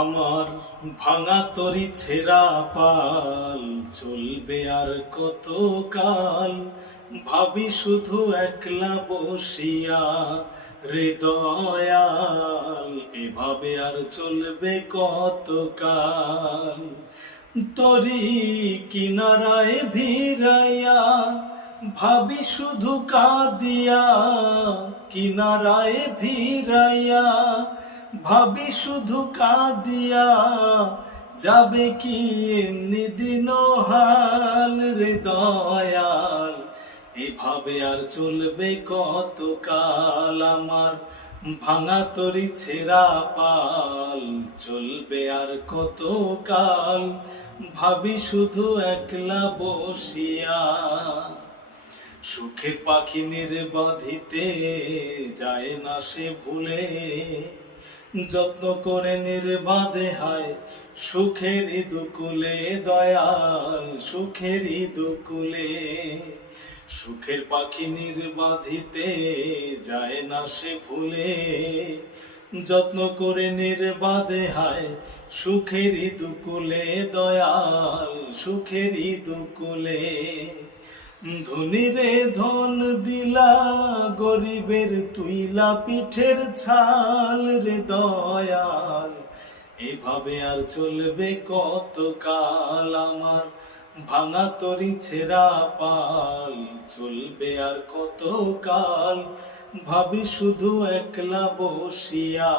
আমার ভাঙা তরি ছেঁড়া পাল চলবে আর কত কাল। ভাবি শুধু একলা বসিয়া রে দয়াল, এভাবে আর চলবে কত কাল। তরি কিনারায় ভিড়াইয়া ভাবি শুধু কাঁদিয়া, কিনারায় ভিড়াইয়া ভাবি শুধু কাঁদিয়া, যাবে কি এমনি দিন হাল রে দয়াল, এভাবে আর চলবে কত কাল। আমার ভাঙা তরি ছেঁড়া পাল চলবে আর কত কাল। ভাবি শুধু একলা বসিয়া, সুখে পাখি নির্বাধিতে যায় না সে ভুলে। যত্ন করে নির্বাধে হায় সুখেরই দুকুলে দয়াল, সুখেরই দুকুলে। সুখের পাখি নির্বাধিতে যায় না সে ভুলে। যত্ন করে নির্বাধে হায় সুখেরই দুকুলে দয়াল, সুখেরই দুকুলে। ধনীরে ধন দিলা, গরিবের তুইলা পিঠের ছাল রে দয়াল, এভাবে আর চলবে কত কাল। আমার ভাঙা তরি ছেঁড়া পাল চলবে আর কত কাল। ভাবি শুধু একলা বসিয়া।